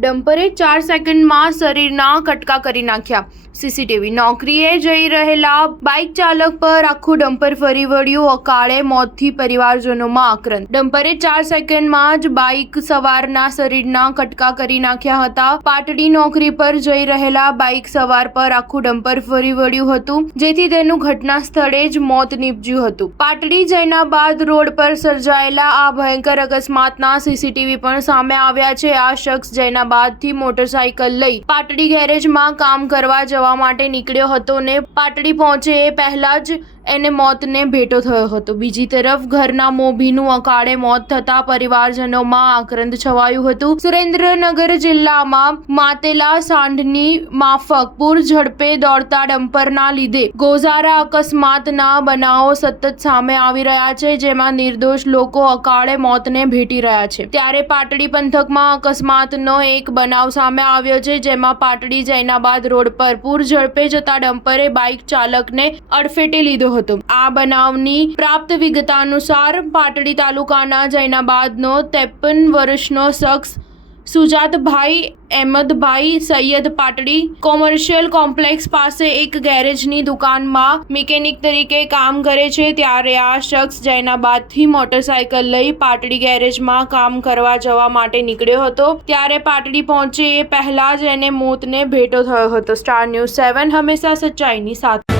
ડમ્પરે 4 સેકન્ડમાં શરીરના કટકા કરી નાખ્યા. સીસીટીવી. નોકરીએ જઈ રહેલા બાઇક ચાલક પર આખું ડમ્પર ફરી વળ્યું. અકાળે મોતથી પરિવારજનોમાં આક્રંદ. ડમ્પરે 4 સેકન્ડમાં જ બાઇક સવારના શરીરના કટકા કરી નાખ્યા હતા. પાટડી નોકરી પર જઈ રહેલા બાઇક સવાર પર આખું ડમ્પર ફરી વળ્યું હતું, જેથી તેનું ઘટના સ્થળે જ મોત નીપજ્યું હતું. પાટડી જૈનાબાદ રોડ પર સર્જાયેલા આ ભયંકર અકસ્માતના સીસીટીવી પણ સામે આવ્યા છે. આ શખ્સ જૈનાબાદથી મોટરસાયકલ લઈ પાટડી ગેરેજમાં કામ કરવા જવા માટે નીકળ્યો હતો ને પાટડી પહોંચે એ પહેલા જ એને મોતને ભેટો થયો હતો. બીજી તરફ ઘરના મોભીનું અકાળે મોત થતા પરિવારજનોમાં આક્રંદ છવાયું હતું. સુરેન્દ્રનગર જિલ્લામાં માતેલા સાંઢની માફક પૂર ઝડપે દોડતા ડમ્પરના લીધે ગોઝારા અકસ્માતના બનાવો સતત સામે આવી રહ્યા છે, જેમાં નિર્દોષ લોકો અકાળે મોતને ભેટી રહ્યા છે. ત્યારે પાટડી પંથકમાં અકસ્માતનો એક બનાવ સામે આવ્યો છે, જેમાં પાટડી જૈનાબાદ રોડ પર પૂર ઝડપે જતા ડમ્પરે બાઇક ચાલકને અડફેટે લીધો હતો. આ બનાવની પ્રાપ્ત વિગત અનુસાર પાટડી તાલુકાના જૈનાબાદનો 53 વર્ષનો શખ્સ સુજાતભાઈ અહેમદભાઈ સૈયદ પાટડી કોમર્શિયલ કોમ્પ્લેક્સ પાસે એક ગેરેજની દુકાનમાં મિકેનિક તરીકે કામ કરે છે. ત્યારે આ શખ્સ જૈનાબાદથી મોટરસાયકલ લઈ પાટડી ગેરેજમાં કામ કરવા જવા માટે નીકળ્યો હતો. ત્યારે પાટડી પહોંચે એ પહેલા જ એને મોતને ભેટો થયો હતો. સ્ટાર ન્યૂઝ 7 હંમેશા સચ્ચાઈની સાથે.